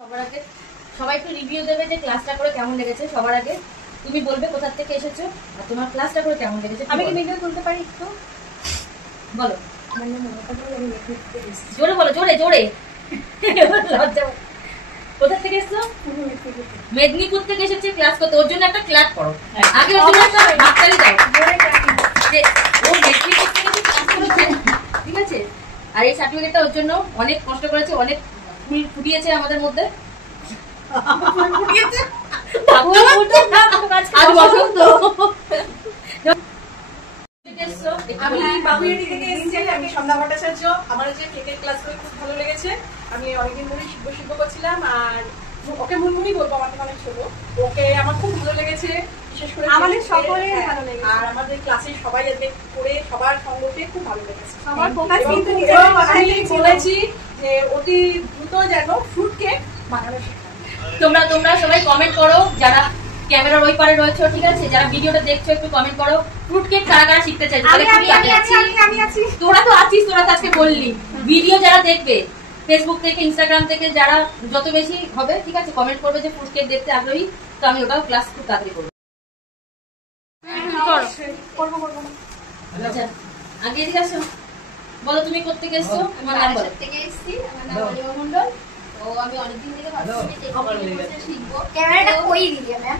সবার আগে সবাই একটু রিভিউ দেবে যে ক্লাসটা করে কেমন লেগেছে। সবার আগে তুমি বলবে কোথা থেকে এসেছো আর তোমার ক্লাসটা করে কেমন লেগেছে। আমি কি ভিডিও তুলতে পারি একটু? বলো, জোরে বলো, জোরে জোরে। লজ্জা। কোথা থেকে এসছো? মেদিনীপুর থেকে এসেছে ক্লাস করতে। ওর জন্য একটা ক্লাস করো আগে, ওর জন্য একটা হাততালি দাও যে ও মেদিনীপুর থেকে ক্লাস করেছে, ঠিক আছে? আর এই সার্টিফিকেটটা ওর জন্য অনেক কষ্ট করেছে, অনেক ফুল ফুটিয়েছে আমাদের মধ্যে। আজ বসন্ত। আমি বাবুইয়াটি থেকে এসেছি, আমি সন্ধ্যা ভট্টাচার্য। আমার যে ক্রিকেট ক্লাস করে খুব ভালো লেগেছে। আমি অনেকদিন ধরে শিখবো করছিলাম, আর ওকে মুনমুনি বলবো, আমার থেকে অনেক ছোট। ওকে আমার খুব ভালো লেগেছে, বিশেষ করে আমাদের সকলের ভালো লেগেছে। আর আমাদের ক্লাসে সবাই আজকে করে সবার সঙ্গতে খুব ভালো লেগেছে। আমার ফোকাস কিন্তু নিজের কথাই বলেছি যে অতি দ্রুত যেন ফ্রুট কেক বানানো শেখা। তোমরা সবাই কমেন্ট করো, যারা ক্যামেরার ওই পারে রয়েছে, ঠিক আছে? যারা ভিডিওটা দেখছো একটু কমেন্ট করো ফ্রুট কেক কারা কারা শিখতে চাইছো। আমি আছি। তোরা তো আছিস, তোরা তো আজকে বললি। ভিডিও যারা দেখবে ফেসবুক থেকে, ইনস্টাগ্রাম থেকে, যারা যত বেশি হবে, ঠিক আছে, কমেন্ট করবে যে ফ্রুট কেক দেখতে আগ্রহী, তো আমি ওটাও ক্লাস খুব তাড়াতাড়ি করবো। আচ্ছা, আগে এদিকে আসো, বলো তুমি কোত্থেকে এসছো? তোমার নাম বলো। থেকে এসেছি, আমার নাম অলিমা মন্ডল। তো আমি অনেকদিন থেকে ভাবছি শিখবো। ক্যামেরাটা কই দিদি ম্যাম?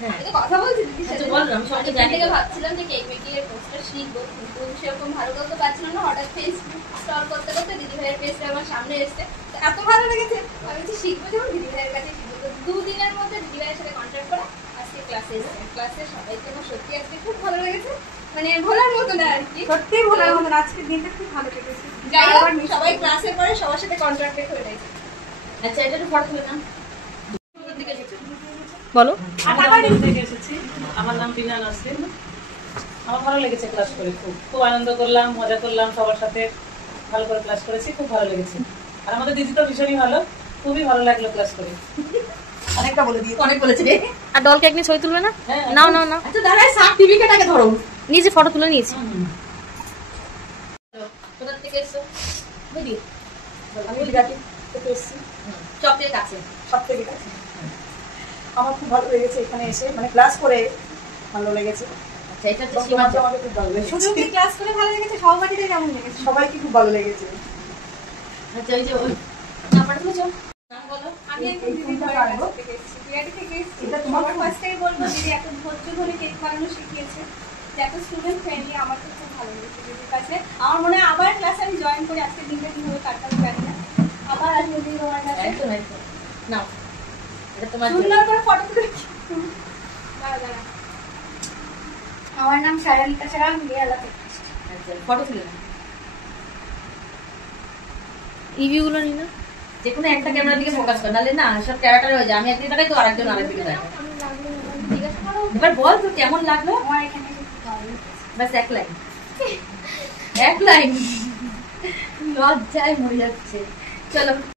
হ্যাঁ, এটা কথা বলছি দিদির সাথে। বলো, আমি সবাইকে জানি। থেকে ভাবছিলাম যে কেক মেকিং এর কোর্সটা শিখবো, কিন্তু সেরকম ভালো করতে পারছিলাম না। হঠাৎ ফেসবুক স্ক্রল করতে করতে দিদি ভাইয়ের পেজটা আমার সামনে এসেছে, তো এত ভালো লেগেছে আমি যে শিখবো, যেমন দিদি ভাইয়ের কাছে শিখবো। তো 2 দিনের মধ্যে দিদি ভাইয়ের সাথে কন্ট্যাক্ট করে আজকে ক্লাসে এসেছি। ক্লাসে সবাইকে আমার সত্যি আজকে খুব ভালো লেগেছে, মানে ভোলার মতো না আর কি। সত্যি ভোলার মতো আজকের দিনটা খুব ভালো কেটেছে। যাই হোক, সবাই ক্লাসে পরে সবার সাথে কন্ট্যাক্ট রেখে রয়েছে। আচ্ছা, এটা একটু ফটো তুলে নাও। বলো। আমার নাম বিনা নাসরিন। আমার ভালো লেগেছে ক্লাস করে, খুব খুব আনন্দ করলাম, মজা করলাম, সবার সাথে ভালো করে ক্লাস করেছি, খুব ভালো লেগেছে। আর আমাদের দিদি তো ভীষণই ভালো, খুবই ভালো লাগলো ক্লাস করে। অনেকটা বলে দিয়ে অনেক বলেছে রে। আর ডল কেক নিয়ে ছবি তুলবে না? হ্যাঁ, নাও নাও নাও, আচ্ছা দাঁড়াই, সার্টিফিকেট আগে ধরো। নিজে ফটো তুলে নিয়েছি। কোথা থেকে এসছো? বুঝলি, আমি লিগাটি থেকে এসেছি, চপের কাছে। সব থেকে কাছে। আমার খুব ভালো লেগেছে এখানে এসে, মানে ক্লাস করে ভালো লেগেছে। আচ্ছা, এটা হচ্ছে সীমান্ত। আমাকে খুব ভালো লেগেছে। শুধু কি ক্লাস করে ভালো লেগেছে, সহপাঠীদের কেমন লেগেছে? সবাইকে খুব ভালো লেগেছে। আচ্ছা, ওই যে ওই নাম্বারটা তুলেছো, নাম বলো। আমি একদম দিদির বাড়ির কাছ থেকে এসেছি, বিআরটি থেকে এসেছি। এটা তোমার সবার ফার্স্টেই বলবো দিদি এত ধৈর্য ধরে কেক বানানো শিখিয়েছে, যে এত স্টুডেন্ট ফ্রেন্ডলি। আমার তো খুব ভালো লেগেছে দিদির কাছে। আমার মনে হয় আবার ক্লাসে আমি জয়েন করি, আজকে দিনটা কিভাবে কাটতে জানি না, আবার আসবো দিদি তোমার কাছে। একদম একদম। নাও, এটা তোমার জন্য। সুন্দর করে ফটো তুলে দাঁড়া। আমার নাম সায়ন্তিকা ছাড়া, আমি বেহালা থেকে। আচ্ছা, ফটো তুলে নাও। রিভিউ গুলো নি না, যে কোনো একটা ক্যামেরার দিকে ফোকাস কর, নাহলে না সব ক্যামেরাটা হয়ে যায়। আমি একদিকে তাকাই তো আরেকজন আরেকদিকে তাকাই। জিজ্ঞাসা করো এবার বল তো কেমন লাগলো। আমার এখানে খুব ভালো লেগেছে। ব্যাস এক লাইন, এক লাইন। লজ্জায় মরে যাচ্ছে। চলো।